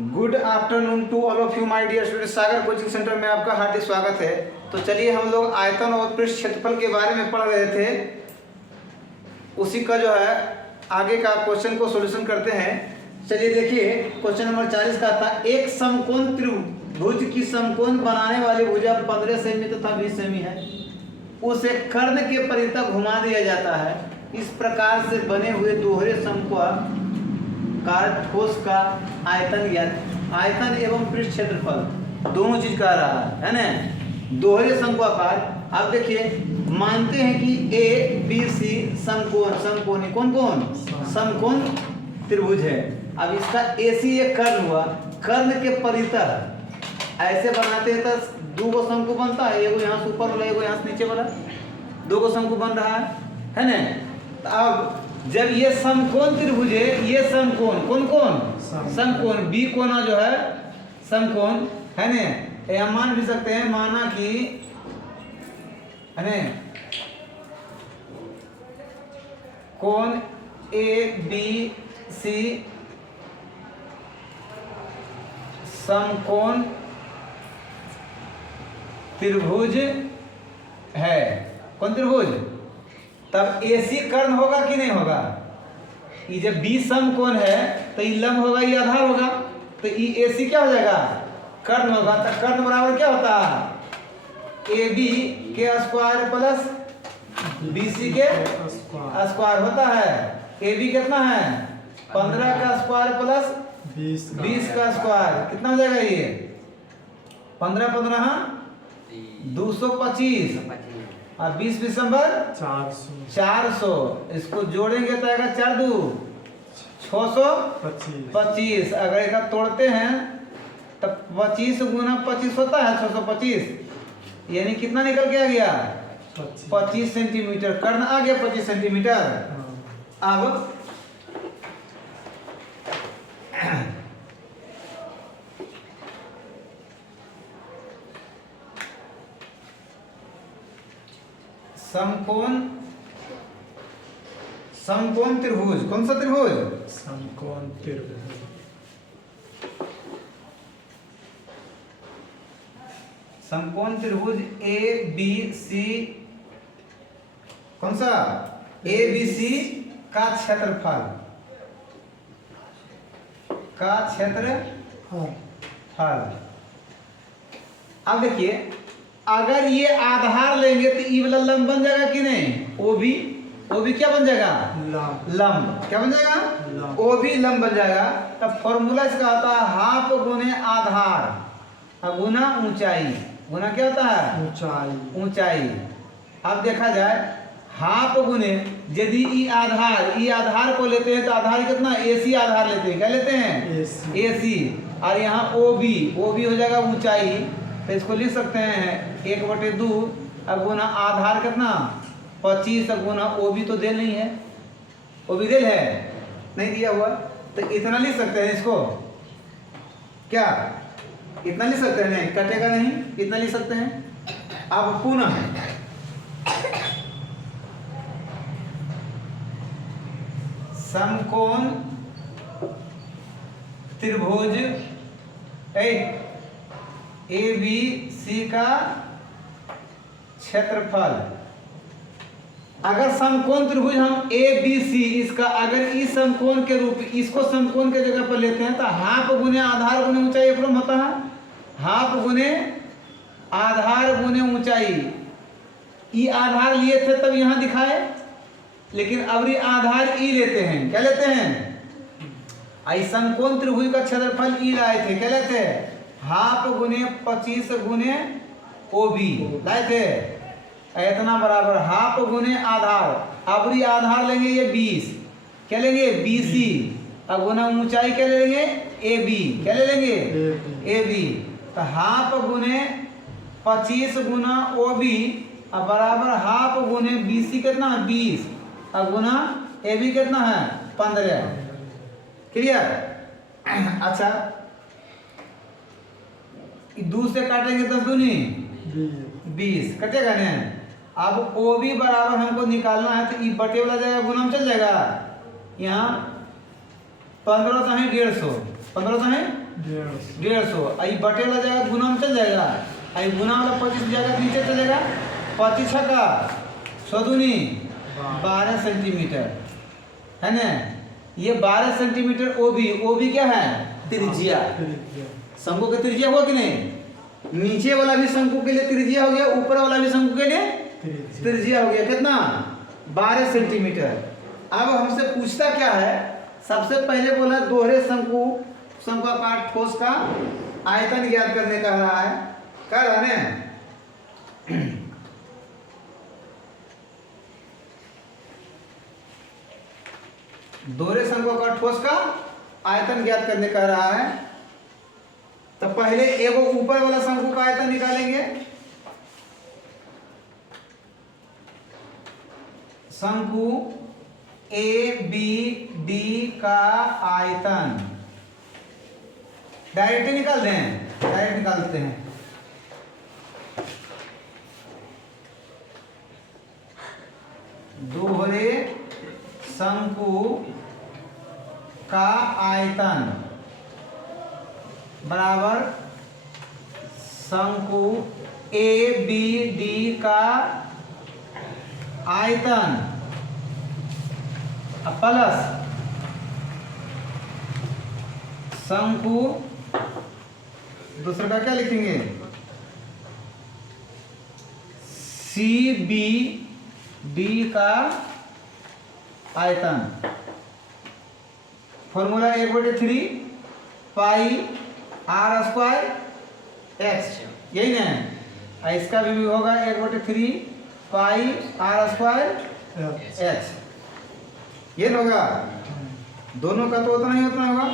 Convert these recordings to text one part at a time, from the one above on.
Good afternoon to all of you my dear students. Sagar coaching centre में आपका हार्दिक स्वागत है। तो चलिए हम लोग आयतन और पृष्ठ क्षेत्रफल के बारे में पढ़ रहे थे, उसी का जो है आगे का क्वेश्चन को सॉल्यूशन करते हैं। चलिए देखिए, क्वेश्चन नंबर 40 का था, एक समकोण त्रिभुज की समकोण बनाने वाली भुजा 15 सेमी तथा 20 सेमी है, उसे कर्ण के परितः घुमा दिया जाता है। इस प्रकार से बने हुए दोहरे समकोण ठोस का आयतन या आयतन एवं पृष्ठ क्षेत्रफल दोनों चीज कह रहा है ना, दोहरे शंक्वाकार। अब देखिए, मानते हैं कि ए बी सी समकोण कौन समकोण त्रिभुज है। अब इसका एसी एक कर्ण हुआ, कर्ण के परितः ऐसे बनाते हैं तो दो गो शंकु बनता है, एगो यहाँ से ऊपर वाला एगो यहाँ से नीचे वाला, दो गो शंकु बन रहा है ना। तो अब जब ये समकोण त्रिभुज है, ये समकोण कौन समकोण बी कोना जो है समकोण है ना, या मान भी सकते हैं, माना कि है ना कोण ए बी सी समकोण त्रिभुज है। कौन त्रिभुज? तब एसी कर्ण होगा कि नहीं होगा? ये जब बी समकोण है तो ये लंब होगा, ये आधार होगा, तो ये एसी क्या हो जाएगा? कर्ण होगा। तो कर्ण बराबर क्या होता है? ए बी के स्क्वायर प्लस बी सी के स्क्वायर होता है। ए बी कितना है? 15 का स्क्वायर प्लस 20 का स्क्वायर, कितना हो जाएगा ये? 15 15 225 और 20 दिसंबर 400। इसको जोड़ेंगे तो आएगा 4 2 625। अगर एक तोड़ते हैं तो 25 गुना 25 होता है 625, यानी कितना निकल के आ गया? 25 सेंटीमीटर। कर्ण आ गया 25 सेंटीमीटर। अब समकोण त्रिभुज, कौन सा त्रिभुज? समकोण त्रिभुज। समकोण त्रिभुज ए बी सी, कौन सा? ए बी सी का क्षेत्रफल अब देखिए, अगर ये आधार लेंगे तो ई वाला लंब बन जाएगा कि नहीं? ओ भी क्या बन जाएगा? लंब। क्या बन जाएगा? ओ भी लंब बन जाएगा। तब फॉर्मूला इसका होता है हाफ गुने आधार गुना ऊंचाई। गुना क्या होता है? ऊंचाई। अब देखा जाए, हाफ गुने, यदि ई आधार को लेते हैं तो आधार कितना? एसी आधार लेते हैं। क्या लेते हैं? एसी। और यहाँ ओ बी हो जाएगा ऊंचाई। तो इसको लिख सकते हैं 1/2 गुना आधार कितना? 25 गुना ओ बी तो दे नहीं है, ओ बी दे है नहीं दिया हुआ, तो इतना लिख सकते हैं इसको। क्या इतना लिख सकते हैं? नहीं कटेगा नहीं, इतना लिख सकते हैं। अब पुनः समकोण त्रिभुज ए बी सी का क्षेत्रफल। अगर समकोण त्रिभुज हम ए बी सी, इसका अगर इस समकोण के रूप, इसको समकोण के जगह पर लेते हैं तो हाफ गुने आधार गुने ऊंचाई उपलब्ध होता है। हाफ गुने आधार गुने ऊंचाई। ई आधार लिए थे तब यहां दिखाए, लेकिन अब ये आधार ई लेते हैं। क्या लेते हैं? आई समकोण त्रिभुज का क्षेत्रफल ई लाए थे। क्या लेते हैं? हाफ गुने 25 गुने ओ बी लाए थे। इतना बराबर हाफ गुने आधार। अब ये आधार लेंगे ये 20, क्या लेंगे? BC। अब गुना ऊंचाई क्या ले लेंगे? AB। क्या ले लेंगे? AB। तो हाफ गुने 25 गुना OB अब बराबर हाफ गुने BC कितना है? 20। अब गुना AB कितना है? 15। क्लियर? अच्छा, 2 से काटेंगे 10 दूनी 20, कटेगा ना। अब ओ भी बराबर हमको निकालना है, तो ई बटे वाला जाएगा, गुना में चल जाएगा। यहाँ 15 तो है 150, 15 तो है 150, आई बटे वाला जाएगा गुना में चल जाएगा, आई गुना वाला 25 जाएगा नीचे चलेगा, 25 का 100 दूनी 12 सेंटीमीटर है ना। ये 12 सेंटीमीटर ओबी क्या है? त्रिज्या। शंकु की त्रिज्या हुआ कि नहीं? नीचे वाला भी शंकु के लिए त्रिज्या हो गया, ऊपर वाला भी शंकु के लिए त्रिज्या हो गया। कितना? 12 सेंटीमीटर। अब हमसे पूछता क्या है? सबसे पहले बोला दोहरे शंकुआकार ठोस का आयतन ज्ञात करने का रहा है, कर रहा है। दोहरे शंकुआकार ठोस का आयतन ज्ञात करने का रहा है। तो पहले एगो ऊपर वाला शंकु का आयतन निकालेंगे। शंकु ए बी डी का आयतन डायरेक्ट निकाल दें, डायरेक्ट निकालते हैं। दोहरे शंकु का आयतन बराबर शंकु ए बी डी का आयतन प्लस शंकु, दूसरे का क्या लिखेंगे? सी बी डी का आयतन। Formula 1/3 pi r square x, यही ना। इसका भी होगा 1/3 पाई आर स्क्वायर एक्स, ये होगा। दोनों का तो उतना ही उतना होगा।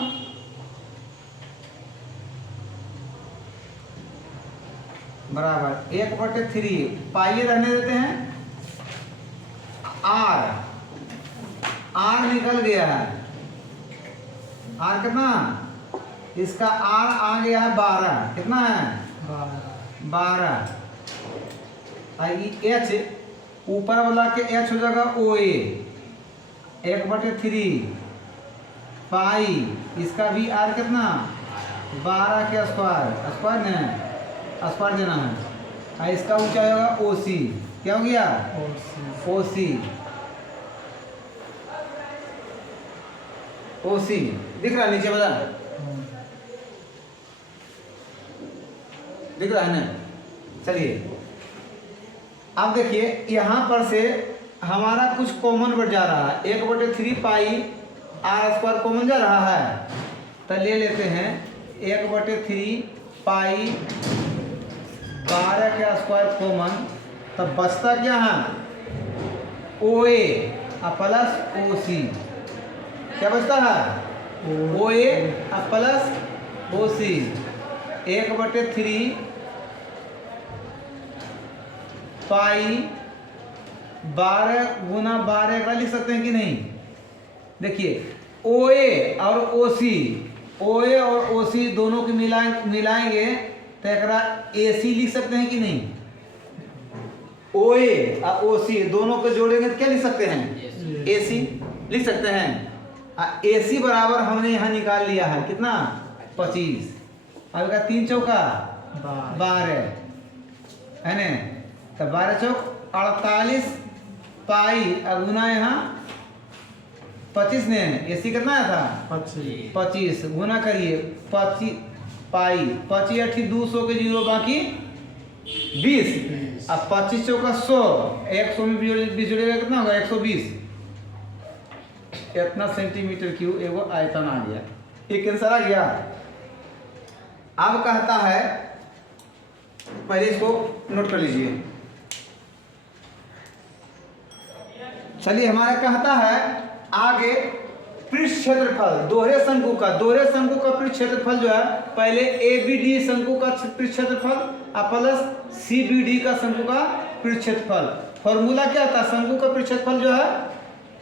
बराबर 1/3 पाई रहने देते हैं, आर निकल गया है। आर कितना? इसका आर आ गया है 12। कितना है? 12। एच ऊपर वाला के एच हो जाएगा ओ ए 1/3 पाई, इसका भी आर कितना? 12 के स्क्वायर ने स्क्वायर देना है। इसका ऊंचाई होगा ओ सी। क्या हो गया? ओ सी। ओ सी दिख रहा है नीचे बता, दिख रहा है ना? चलिए अब देखिए यहां पर से हमारा कुछ कॉमन बढ़ जा रहा है। 1/3 पाई आर स्क्वायर कॉमन जा रहा है, तो ले लेते हैं 1/3 पाई 12 के स्क्वायर कॉमन। तब बचता क्या है? ओ ए प्लस ओ सी। क्या बचता है? ओ ए प्लस ओ सी। 1/3 पाई 12 गुना 12 का लिख सकते हैं कि नहीं? देखिए ओ ए और ओ सी, ओ ए और ओ सी दोनों को मिलाएंगे तो एक ए सी लिख सकते हैं कि नहीं? ओ ए और ओ सी दोनों को जोड़ेंगे तो क्या लिख सकते हैं? ए सी लिख सकते हैं। ए सी बराबर हमने यहाँ निकाल लिया है कितना? 25। अब का 3 चौका 12 है ना। तो 12 चौक 48 पाई गुना यहाँ 25 ने एसी कितना आया था? 25 गुना करिए 25 पाई 25 8 200 के 0 बाकी 20। अब 25 चौका 100, 100 में 20 जोड़ेगा कितना होगा? 120। इतना सेंटीमीटर क्यूब एगो आयतन आ गया। एक आंसर आ गया। अब कहता है, पहले इसको नोट कर लीजिए। चलिए हमारा कहता है आगे पृष्ठ क्षेत्रफल दोहरे शंकु का पृष्ठ क्षेत्रफल जो है, पहले ए बी डी शंकु का पृष्ठ क्षेत्रफल प्लस सी बी डी का शंकु का पृष्ठ क्षेत्रफल। फॉर्मूला क्या था? शंकु का पृष्ठ क्षेत्रफल जो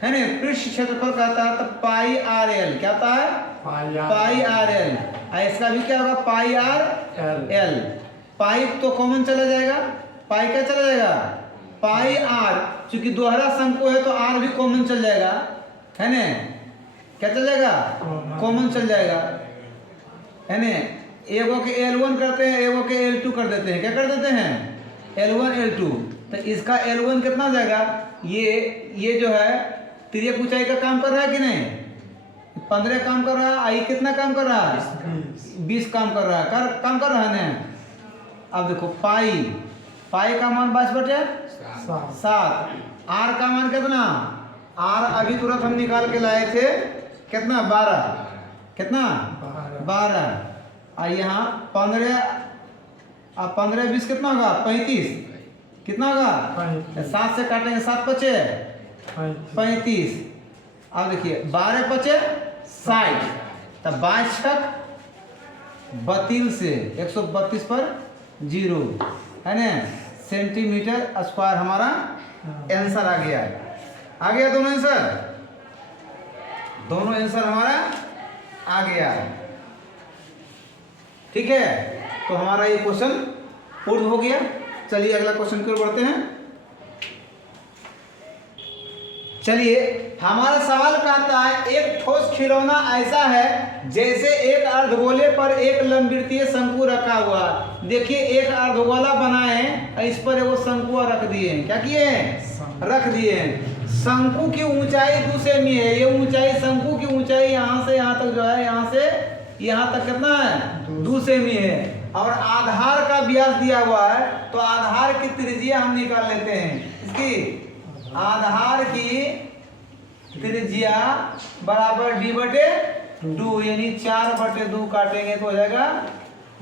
है ना, पृष्ठ क्षेत्रफल कहता है तो पाई आर एल। क्या होता है? पाई आर एल। इसका भी क्या होगा? पाई आर एल। पाई तो कॉमन चला जाएगा, पाई क्या चला जाएगा? पाई आर। चूंकि दोहरा शंकु है तो आर भी कॉमन चल जाएगा, है ना। क्या चल जाएगा, कॉमन चल जाएगा, है ना। एगो के L1 करते हैं, एगो के L2 कर देते हैं, क्या कर देते हैं, L1 L2। तो इसका L1 कितना जाएगा, ये जो है तिर्यक ऊंचाई का काम कर रहा है कि नहीं, 15 काम कर रहा है, आई कितना काम कर रहा है, 20 काम कर रहा है, काम कर रहा है ना। अब देखो पाई का मान 22/7, आर का मान कितना, आर अभी तुरंत हम निकाल के लाए थे, कितना 12, कितना 12, और यहाँ 15, अब 15 20 कितना होगा 35, कितना होगा 7 से काटेंगे 7 बचे 35। अब देखिए 12 बचे 60, तब 22 तक 32 से 132 पर 0, है ना, सेंटीमीटर स्क्वायर हमारा आंसर आ गया। आ गया दोनों आंसर हमारा आ गया। ठीक है, तो हमारा ये क्वेश्चन पूर्ण हो गया। चलिए अगला क्वेश्चन की ओर बढ़ते हैं। चलिए हमारा सवाल कहता है एक ठोस खिलौना ऐसा है जैसे एक अर्धगोले पर एक लंबवृत्तीय शंकु रखा हुआ। देखिए एक अर्धगोला बनाए, इस पर वो शंकु रख दिए, क्या किए, रख दिए। शंकु की ऊंचाई 2 सेमी है, ये ऊंचाई शंकु की ऊंचाई यहाँ से यहाँ तक जो है, यहाँ से यहाँ तक कितना है 2 सेमी है, और आधार का व्यास दिया हुआ है, तो आधार की त्रिज्या हम निकाल लेते हैं। इसकी आधार की त्रिज्या बराबर d/2, यानी 4/2 काटेंगे तो हो जाएगा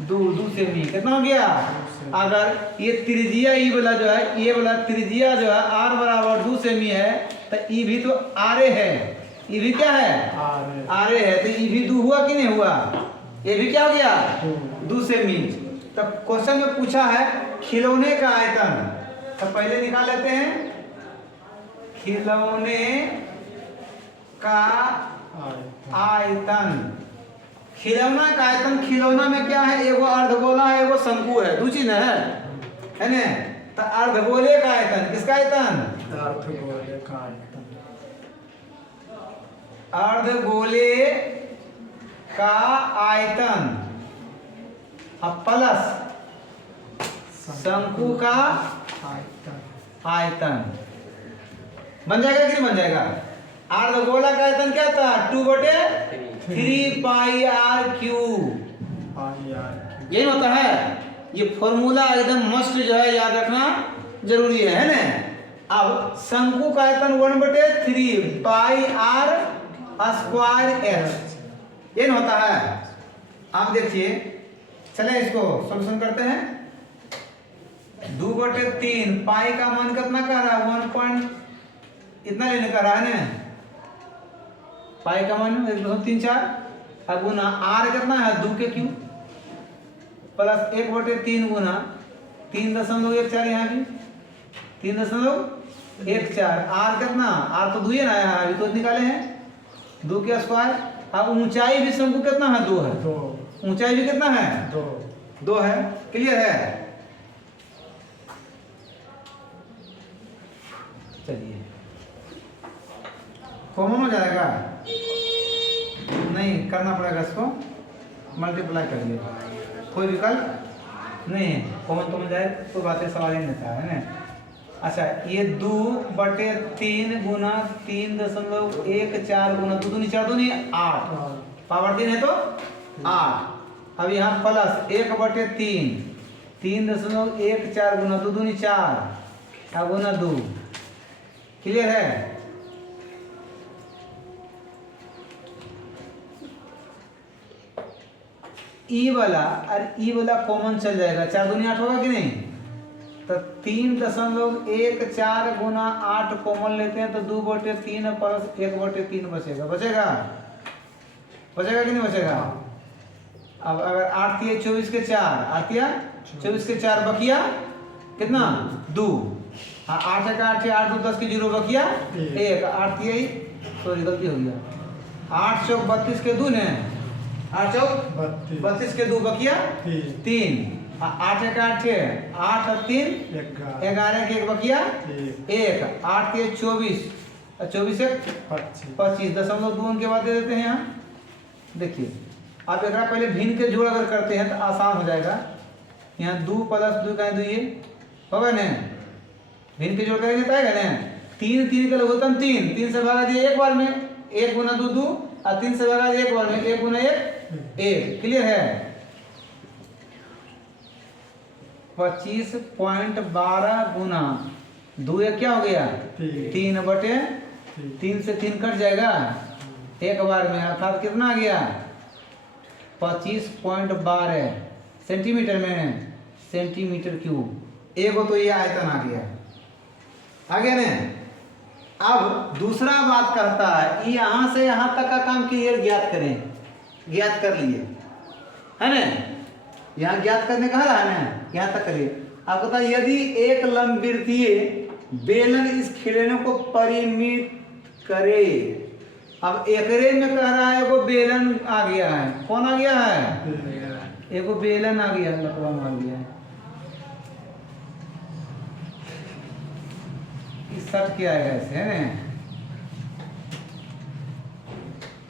2 सेमी, कितना हो गया। अगर ये त्रिज्या ई वाला जो है, ये वाला त्रिज्या जो है r बराबर 2 सेमी है, तो ई भी तो आरे है, ये भी क्या है आरे है, तो ये भी 2 हुआ कि नहीं हुआ, ये भी क्या हो गया 2 सेमी। तब क्वेश्चन में पूछा है खिलौने का आयतन, तो पहले निकाल लेते हैं खिलौने का आयतन। खिलौना का आयतन, खिलौना में क्या है, एगो अर्धगोला है, एगो शंकु है, 2 चीज है ना। तो अर्धगोले का आयतन, किसका आयतन, अर्धगोले का आयतन, अर्धगोले का आयतन अब प्लस शंकु का आयतन बन जाएगा कि नहीं बन जाएगा। अर्धगोला का आयतन क्या था 2/3 पाई आर क्यूब, यही होता है। ये फॉर्मूला एकदम मस्ट जो है याद रखना जरूरी है ना। अब शंकु का आयतन 1/3 पाई आर स्क्वायर एच, ये होता है। आप देखिए, चले इसको सॉल्यूशन करते हैं। 2/3 पाई का मान कितना कर रहा है 1 पॉइंट इतना लेने का रहा है ना, पाई का मान 1.34, अब गुना आर कितना है 2 के क्यूब प्लस 1/3 गुना 3.14, यहाँ भी 3.14, आर कितना, आर तो 2 ही ना है, अभी तो निकाले हैं 2 के स्क्वायर। अब ऊंचाई भी शंकु कितना है 2 है, ऊंचाई भी कितना है 2 है, क्लियर है। चलिए कॉमन हो जाएगा, नहीं करना पड़ेगा, इसको मल्टीप्लाई करिए, कोई विकल्प नहीं है, कॉमन तो मिल जाए, कोई बातें सवाल ही नहीं देता है ना। अच्छा ये 2/3 गुना 3.14 गुना 2 दूनी 4 दूनी 8, पावर 3 है तो 8। अब यहाँ प्लस 1/3 3.14 गुना 2 दूनी 4 अब गुना 2, क्लियर है। ई वाला और ई वाला कॉमन चल जाएगा, 4 दूनी 8 होगा कि नहीं, तो 3.14 गुना 8 कॉमन लेते हैं तो 2/3 प्लस 1/3 बचेगा, बचेगा कि नहीं बचेगा। अब अगर 8 तिया 24 के 4, 8 तिया 24 के 4 बकिया कितना 2, 8 का 8 8 2 10 के 0 बकिया 1, 8 तिया, सॉरी गलती हो गया, 8 चौक 32 के 2 ने, 8 चौक 32 के 2 बकिया 3, 8 का 8 8 और 3 11 के 1 बकिया 1, 8 के 24 और 24 एक 25 दशमलव 2 के बाद दे देते हैं यहाँ। देखिए आप एक पहले भिन्न के जोड़ अगर करते हैं तो आसान हो जाएगा। यहाँ 2 + 2 का 2 ये होगा ना, भिन्न के जोड़ करेंगे तो आएगा ना। 3 3 का लघुत्तम 3, 3 से भागा दिए एक बार में, 1 × 2 2 और 3 से भागा दिए एक बार में, 1 × 1 1। क्लियर है। 25.12 गुना 2 एक क्या हो गया 3/3 से 3 कट जाएगा एक बार में, अर्थात कितना आ गया 25.12 सेंटीमीटर में सेंटीमीटर क्यूब। एक तो ये आयतन आ गया ना। अब दूसरा बात कहता है यहाँ से यहाँ तक का काम क्लियर ज्ञात करें, ज्ञात कर लिए है ना। यहाँ ज्ञात करने कहा है ना, यहाँ तक करिए। आप बता यदि एक लंबवृत्तीय बेलन इस खिलौने को परिमित करे। अब एकरे में कह रहा है वो बेलन आ गया है। कौन आ गया है? एगो बेलन आ गया, लकवा मार गया है। इस शर्ट क्या आएगा ऐसे है ना,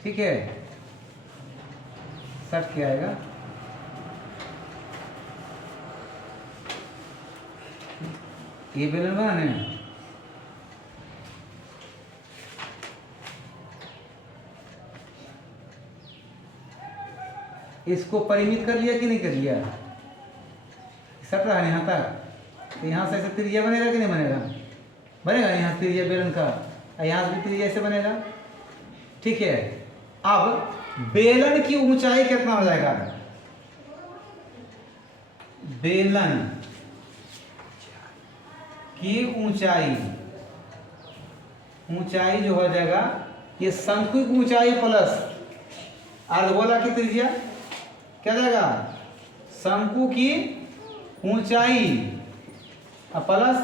ठीक है। शर्ट क्या आएगा, ये बेलन बनाने इसको परिमित कर लिया कि नहीं कर लिया, सट रहा है यहाँ तक। तो यहाँ से ऐसे त्रिज्या बनेगा कि नहीं बनेगा, बनेगा यहाँ त्रिज्या बेलन का, यहाँ से भी त्रिज्या ऐसे बनेगा, ठीक है। अब बेलन की ऊंचाई कितना हो जाएगा, बेलन की ऊंचाई जो हो जाएगा ये शंकु की ऊंचाई प्लस अर्धगोला की त्रिज्या क्या जाएगा, शंकु की ऊंचाई प्लस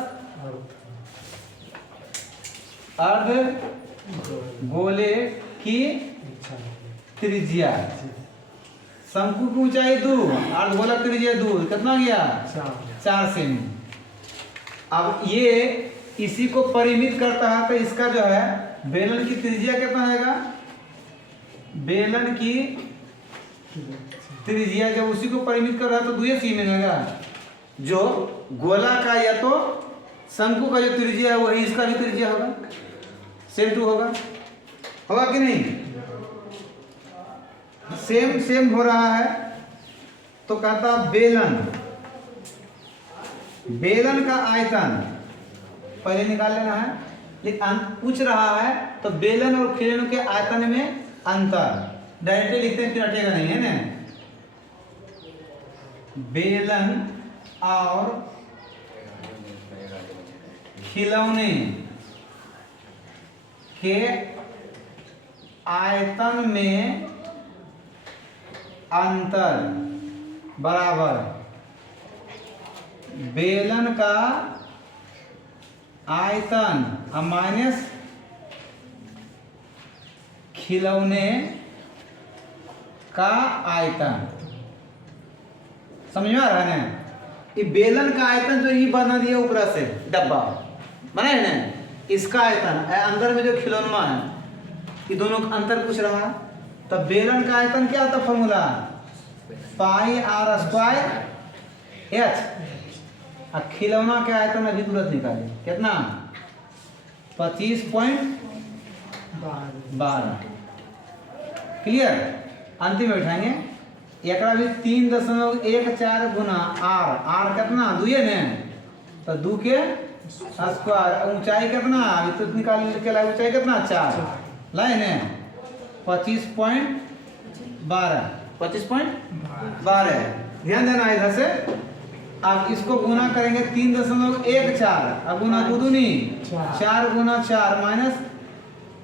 अर्धगोले की त्रिज्या। शंकु की ऊंचाई 2, अर्धगोला की त्रिज्या 2, कितना गया 4 सेमी। अब ये इसी को परिमित करता है तो इसका जो है बेलन की त्रिज्या कितना आएगा, बेलन की त्रिज्या जब उसी को परिमित कर रहा है तो 2 सी मिलेगा। जो गोला का या तो शंकु का जो त्रिज्या है वही इसका भी त्रिज्या होगा, सेम टू होगा कि नहीं, सेम हो रहा है। तो कहता बेलन का आयतन पहले निकाल लेना है, लेकिन पूछ रहा है तो बेलन और खिलौने के आयतन में अंतर डायरेक्टली लिखते हैं, फिर हटेगा नहीं है ना। बेलन और खिलौने के आयतन में अंतर बराबर बेलन का आयतन माइनस खिलौने का आयतन। समझ में आ रहा है ना। ये बेलन का आयतन जो ये बना दिया ऊपर से डब्बा बना है ना, इसका आयतन अंदर में जो खिलौना है ये दोनों का अंतर पूछ रहा है। तो बेलन का आयतन क्या होता है, फॉर्मूला πr² h। खिलौना के आयतन अभी तुरंत निकाले कितना 25.12। क्लियर। अंतिम में बैठाएंगे एक भी 3.14 गुना r कितना 2 है ना, तो 2 के स्क्वायर। ऊंचाई कितना अभी तो निकाल के लाए, ऊंचाई कितना 4 लाए ना 25.12। ध्यान देना इधर से। आप इसको गुना करेंगे 3.14 अब गुना 2 दूनी 4 गुना 4 माइनस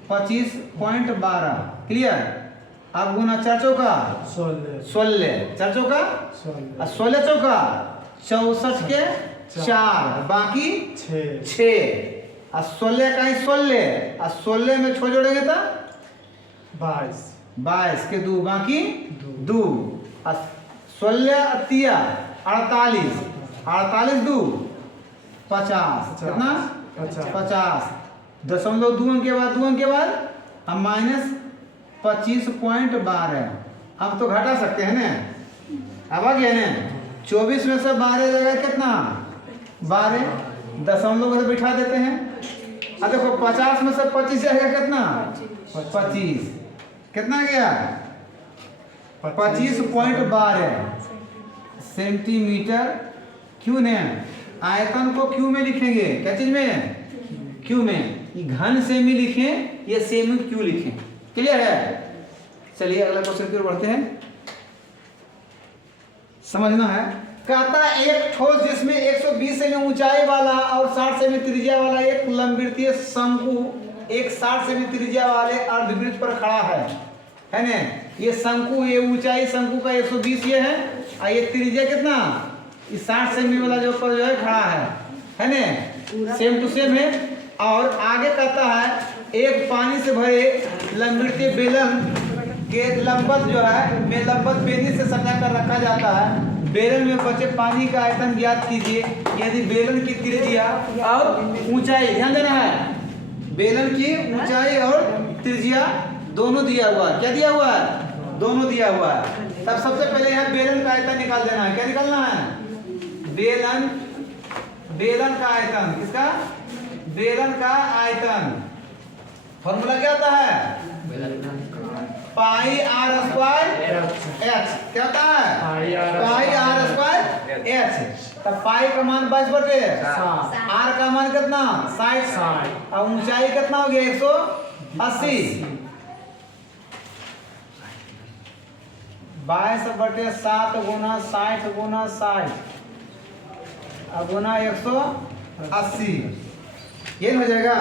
25.12। क्लियर। अब गुना 4 चौका 16, 4 चौका 16 चौका 64 के 4 बाकी 6 और 16 का 16 और 16 में 6 जोड़ेंगे तो 22 के 2 बाकी 2 और 16 3 48 2 50 कितना 50 दशमलव 2 अंक के बाद 2 अंक के बाद अब माइनस 25.12। अब तो घटा सकते हैं ना, अब आ गया ना। 24 में से 12 जाएगा कितना, 12, दशमलव से बिठा देते हैं। अब देखो 50 में से 25 जाएगा कितना, 25, कितना गया 25.12 सेंटीमीटर क्यू ने। आयतन को क्यू में लिखेंगे, क्या चीज में, क्यू में। ये घन सेमी लिखें, ये सेमी क्यू लिखें, क्लियर है। चलिए अगला क्वेश्चन की ओर बढ़ते हैं, समझना है। कहता है एक ठोस जिसमें 120 सेमी ऊंचाई वाला और 60 सेमी त्रिज्या वाला एक लंबवृत्तीय शंकु एक 60 सेमी त्रिज्या वाले अर्धवृत्त पर खड़ा है ना। ये शंकु, ये ऊंचाई शंकु का 120 ये है, और ये त्रिज्या कितना, ये 60 सेमी वाला जो पर जो है खड़ा है ना, सेम टू सेम है। और आगे कहता है एक पानी से भरे लंबवृत्तीय बेलन के लंबवत जो है में लंबवत बेनी से सटा कर रखा जाता है। बेलन में बचे पानी का आयतन ज्ञात कीजिए यदि बेलन की त्रिज्या और ऊंचाई, ध्यान देना है, बेलन की ऊंचाई और त्रिज्या दोनों दिया हुआ है। क्या दिया हुआ है, दोनों दिया हुआ है। तब सबसे पहले यहाँ बेलन का आयतन निकाल देना है। क्या निकालना है, बेलन का आयतन, किसका, बेलन का आयतन। फॉर्मूला क्या होता है, पाई आर स्क्वायर एच, क्या होता है, पाई आर स्क्वायर एच। तब पाई का मान 22/, आर का मान कितना 60, और ऊंचाई कितना हो गया 180। 22/7 गुना 60 गुना 60 गुना 180, ये हो जाएगा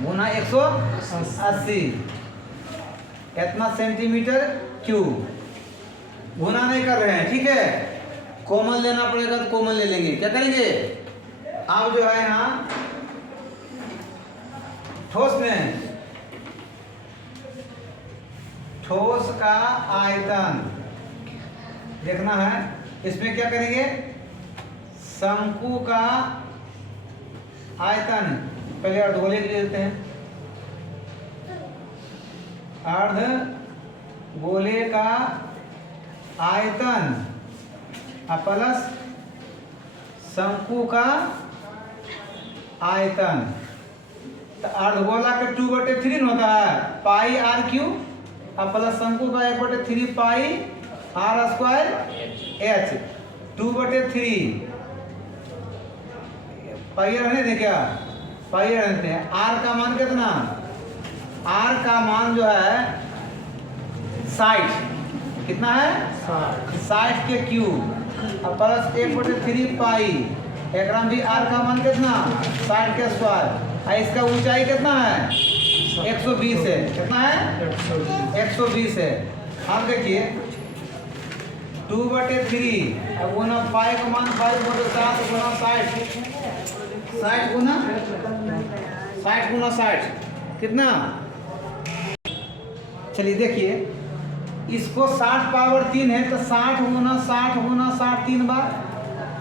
गुना 180, कितना सेंटीमीटर क्यूब। गुना नहीं कर रहे हैं, ठीक है। कॉमन लेना पड़ेगा तो कॉमन ले लेंगे। क्या करेंगे, आप जो है यहाँ ठोस में ठोस का आयतन देखना है। इसमें क्या करेंगे, शंकु का आयतन पहले अर्धगोले के लिए लेते हैं। अर्धगोले का आयतन प्लस शंकु का आयतन। तो अर्धगोला का 2/3 होता है, पाई आर क्यू, प्लस शंकु का 1/3 पाई आर स्क्वायर एच। 2/3 पाई रहने दें, क्या पाई रहते हैं। आर का मान कितना, आर का मान जो है 60, कितना है 60 के क्यूब, प्लस 1/3 पाई, एक भी आर का मान कितना 60 के स्क्वायर। इसका ऊंचाई कितना है 120 है, कितना है 120 है। आप देखिए 2/3 अब गुना पाई का मान 5/7 गुना 60 गुना 60 कितना। चलिए देखिए, इसको 60 पावर 3 है तो 60 गुना 60 3 बार,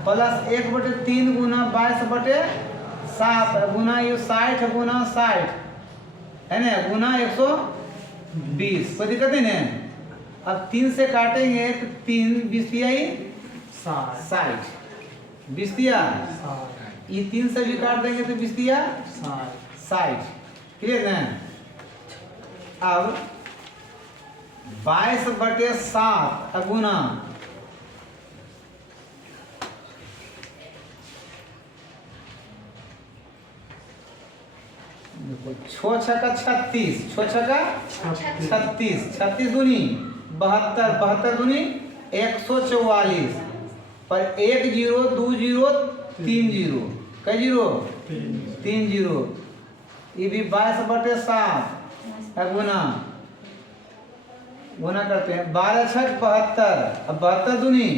प्लस 1/3 गुना 22/7 गुना ये 60 गुना 60 है ना, गुना 120। कोई दिक्कत नहीं है। अब 3 से काटेंगे तो 3 20 60, 20 ये 3 से भी काट देंगे तो 20 60, क्लियर है। अब 22/7 गुना 6 छक्का 36, 6 छक्का 36, 36 दूनी 72, 72 दूनी 144, पर 1 0 2 0 3 0, कई जीरो 3 0। ये भी 22/7 गुना गुना करते हैं, 12 6 72, अब 72 दूनी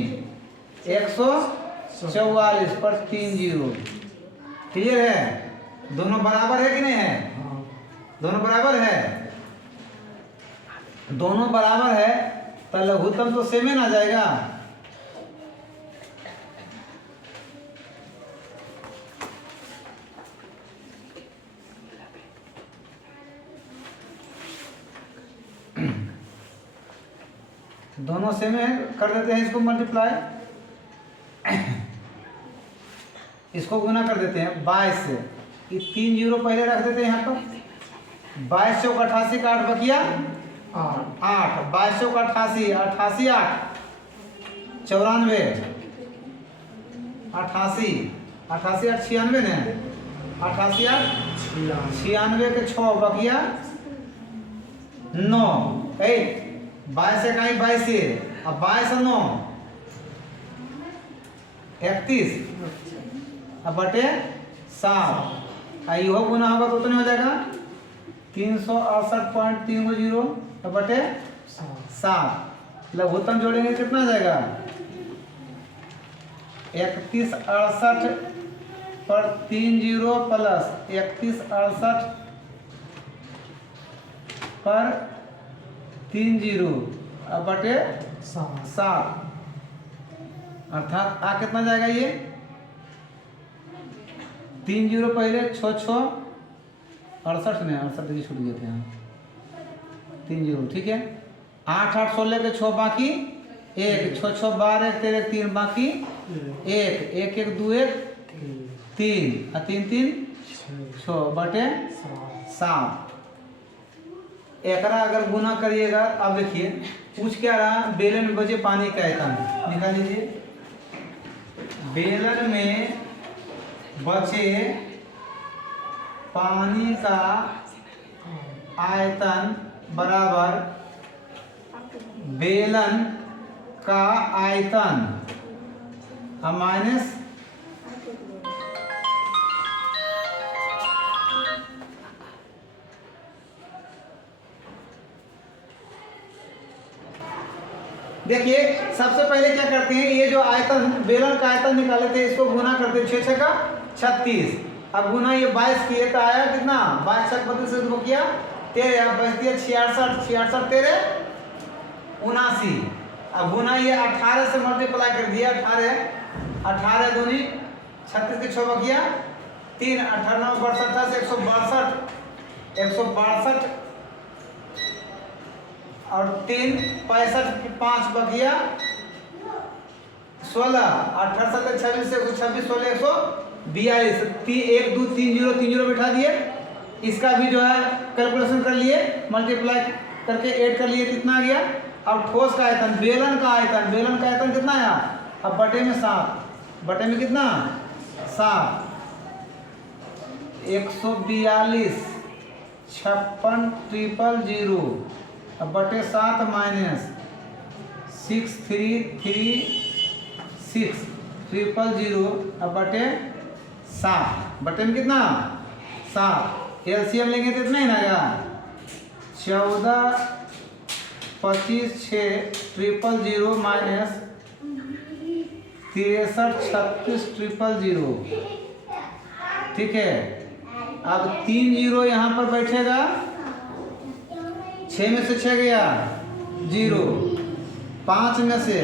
144 पर 3 0, क्लियर है। दोनों बराबर है कि नहीं है, दोनों बराबर है, दोनों बराबर है तो लघुत्तम तो सेम ना जाएगा। दोनों सेम है, कर देते हैं इसको मल्टीप्लाई। इसको गुना कर देते हैं 22 से, ये 3 जीरो पहले रख देते हैं यहाँ पर। 22 चौक 88 का 8 बकिया 8, 22 चौक 88, 88 8 94, 88 88 8 96 ने, 88 8 96 के 6 बकिया 9। 22 से कहीं 22 से, अब 22 से 9 31, अब बटे 7, यो गुना होगा तो उतने हो जाएगा 368.30 अब बटे 7। लघुत्तम जोड़ेंगे कितना आ जाएगा 3168 पर 30 प्लस 3168 पर 30 अब बटे 7, अर्थात आ कितना जाएगा ये 3 जीरो पहले 6 6 68 में 68 की छूट गए थे यहाँ 3 जीरो ठीक है। 8 8 16 के 6 बाकी 1 6 6 12 1 13 3 बाकी 1 1 1 2 1 3 और 3 3 6 बटे 7। एकरा अगर गुना करिएगा, अब देखिए पूछ क्या रहा, बेलन में बचे पानी का आयतन निकाल लीजिए। बेलन में बचे पानी का आयतन बराबर बेलन का आयतन माइनस देखिए सबसे पहले क्या करते हैं, ये जो आयतन बेलन का आयतन निकाले थे इसको गुना करते हैं 6 6 का 36। अब गुना ये 22 किए तो आया कितना 22 छक 32 से किया 13, अब बचती है 66 66 13 79। अब गुना ये 18 से मल्टीप्लाई कर दिया 18 18 दूनी 36 के 6 बकिया 3 98 62 162 और 3 65 5 बकिया 16 18 7 26 126 16 142 1 2 3 0 3 0 बैठा दिए। इसका भी जो है कैलकुलेशन कर लिए, मल्टीप्लाई करके ऐड कर लिए, कितना आ गया। अब ठोस का आयतन बेलन का आयतन कितना आया, अब बटे में 7, बटे में कितना 7 142 56 000 अब बटे 7 माइनस 6336 000 अब बटे 7, बटे में कितना 7। एलसीएम लेंगे तो इतना ही ना आएगा 14 25 6 000 माइनस 63 36 000 ठीक है। अब 3 जीरो यहाँ पर बैठेगा, 6 में से 6 गया 0, 5 में से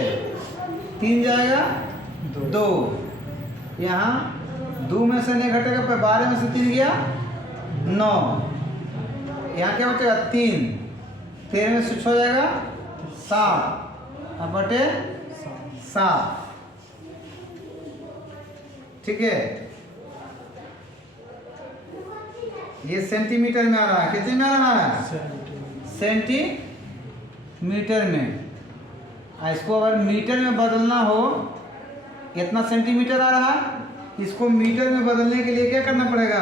3 जाएगा 2, यहाँ 2 में से नहीं घटेगा, 12 में से 3 गया 9, यहाँ क्या बचेगा 3, 13 में से 6 हो जाएगा 7 अब बटे 7 ठीक है। ये सेंटीमीटर में आ रहा है, कितने में आ रहा है सेंटीमीटर में। इसको अगर मीटर में बदलना हो, इतना सेंटीमीटर आ रहा है, इसको मीटर में बदलने के लिए क्या करना पड़ेगा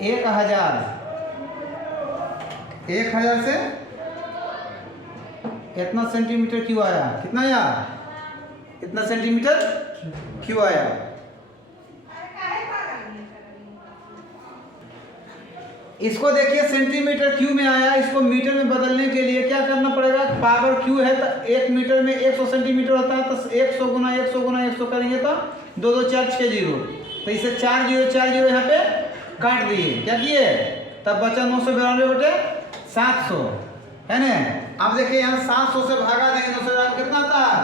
1000 से इतना सेंटीमीटर क्यों आया, कितना आया इतना सेंटीमीटर क्यों आया। इसको देखिए सेंटीमीटर क्यू में आया, इसको मीटर में बदलने के लिए क्या करना पड़ेगा, पावर क्यू है तो 1 मीटर में 100 सेंटीमीटर होता है, तो 100 गुना 100 करेंगे तो 2 2 4 6 जीरो, तो इसे 4 जीरो यहाँ पे काट दिए, क्या किए, तब बचा 992 बटे 700 है ना। अब देखिए यहाँ 700 से भागा देंगे 992 कितना आता है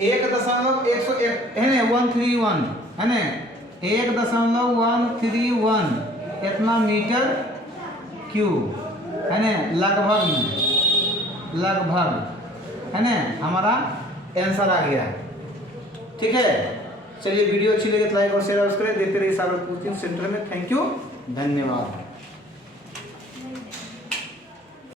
1.101 है ना 131 है ना 1.131 इतना मीटर क्यूब है ना, लगभग में, लगभग, है ना, हमारा आंसर आ गया। ठीक है, चलिए वीडियो अच्छी लगे तो लाइक और शेयर करें। देखते रहिए सागर कोचिंग सेंटर में। थैंक यू, धन्यवाद।